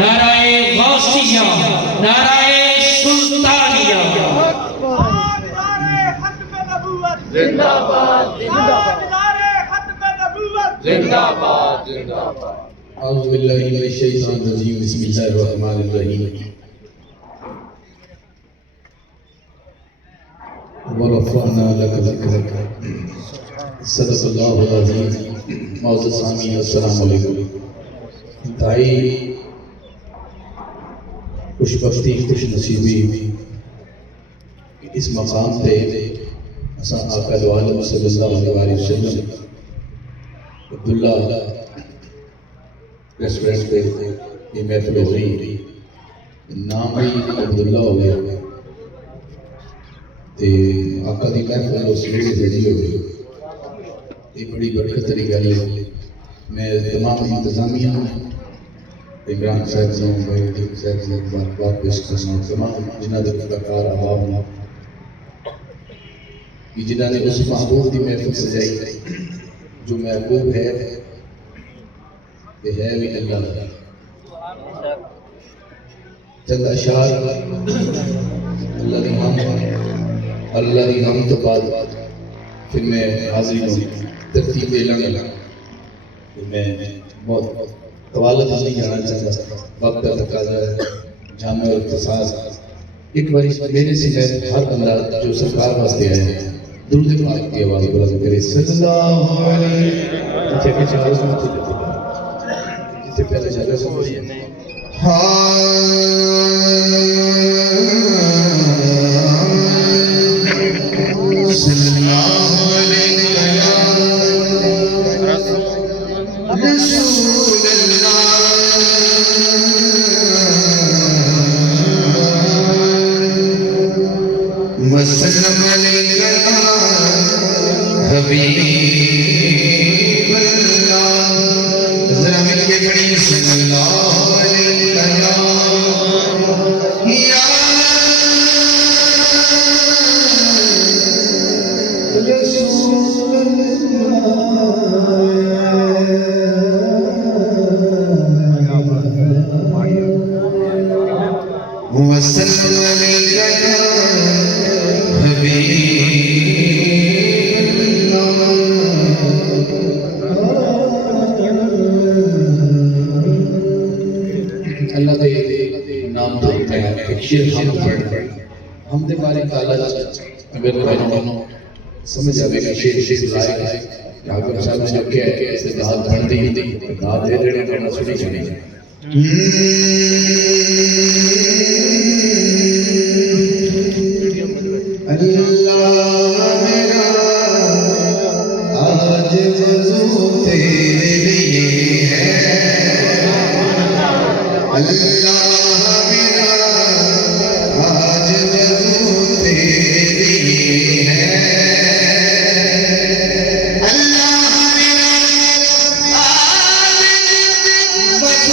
نعرہ غوثیہ، نعرہ سلطانیہ۔ زندہ باد زندہ باد زندہ باد زندہ باد۔ اعوذ باللہ من الشیطان الرجیم، بسم اللہ الرحمن الرحیم۔ ورفعنا لک ذکرک، صدق اللہ العظیم۔ معزز سامعین السلام علیکم۔ انتہائی خوش بختی، خوش نصیبی اس مقام پہ اساں آقا دو عالم صلی اللہ علیہ وسلم عبداللہ ریسٹورنٹ پہ یہ محفل ہو رہی، نام ہی عبداللہ ہو گیا تے آقا دی محفل اس لیے بھیجی ہو گئی۔ یہ بڑی برکت والی گل ہے۔ میں تمام انتظامیہ عمران صاحب سے محدود صاحب سے بات پیش کرنا، تمام جنہ دے فداکار احباب نے کہ جنہ نے اس محبوب کی محفل سجائی جو محبوب ہے یہ ہے بھی اللہ۔ چند اشعار اللہ دی ہم تو بعد پھر میں حاضری ہوں ترتیب اعلان میں بہت طوالت نہیں جانا چاہتا، وقت کا تقاضا ہے، جامع اور اختصاص۔ ایک بار میرے سے میں ہر بندہ جو سرکار واسطے آئے درود پاک کی آواز بلند کرے صلی اللہ علیہ وسلم۔ جسے پہلے جگہ سمجھے وسلم علیکہ حبیب اللہ، ذرا مل کے پڑھی صلی اللہ علیہ یا رسول اللہ وسلم علیکہ اللہ دے نام دھوتے ہیں ایک شیر ہم پڑھ ہم دے بارے تعالیٰ اگر بھائیوں سمجھ آئے گا شیر لائے گا یا اگر صاحب نے جو کہا ہے کہ ایسے داد بڑھ دی داد دے دینے کرنا سنی چنی اللہ میرا آج وضو تیرے لیے ہے، اللہ میرا آج وضو تیرے لیے ہے، اللہ میرا آج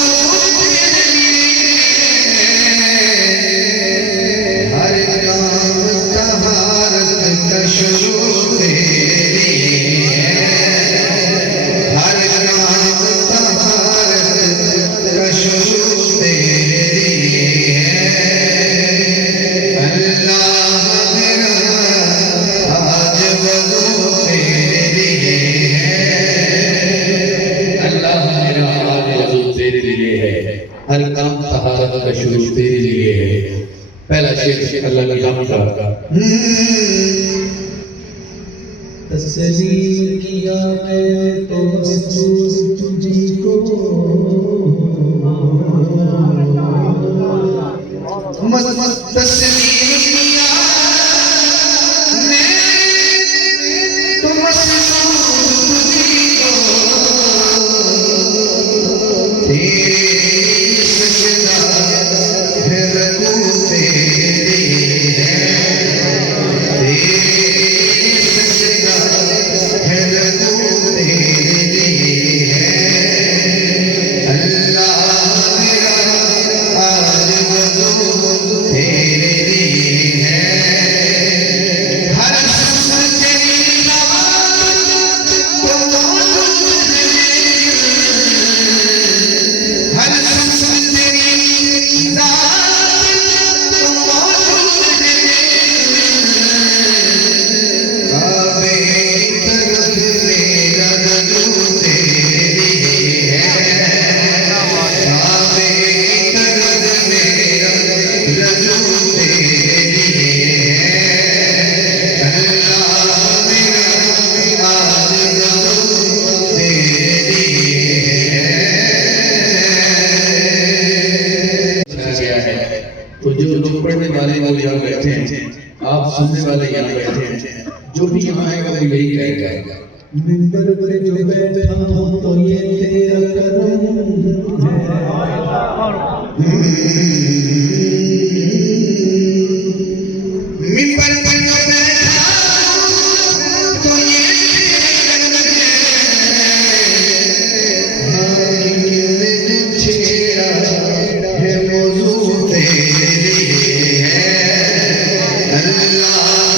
وضو تیرے لیے ہے، ہر کام طہارت کا شروع تیرے لیے ہے، ہر کام طہارت کا شروع تیرے لیے ہے، اللہ میرا آج وضو تیرے لیے ہے، اللہ میرا آج وضو تیرے لیے ہے، ہر کام طہارت کا شروع تیرے لیے ہے۔ پہلا شعر اللہ کی نام کا تصویر کیا میں تو مسجود تجھی کو، تصویر کیا میں تو مسجود تجھی کو، تیری سجدہ ہے رکوع تیرے لیے ہے، تیری سجدہ ہے رکوع تیرے لیے ہے، اللہ میرا آج وضو تیرے لیے جو لوگ پڑھنے والے وہ یہاں بیٹھے ہیں، آپ سننے والے یہاں بیٹھے ہیں، جو بھی یہاں آئے گا وہ یہی کہے گا منبر پر جو بیٹھا ہوں تو یہ تیرا کرم ہے۔ منبر پر جو بیٹھا ہوں تو یہ چھیڑا ہے موضوع تیرے لیے ہے اللہ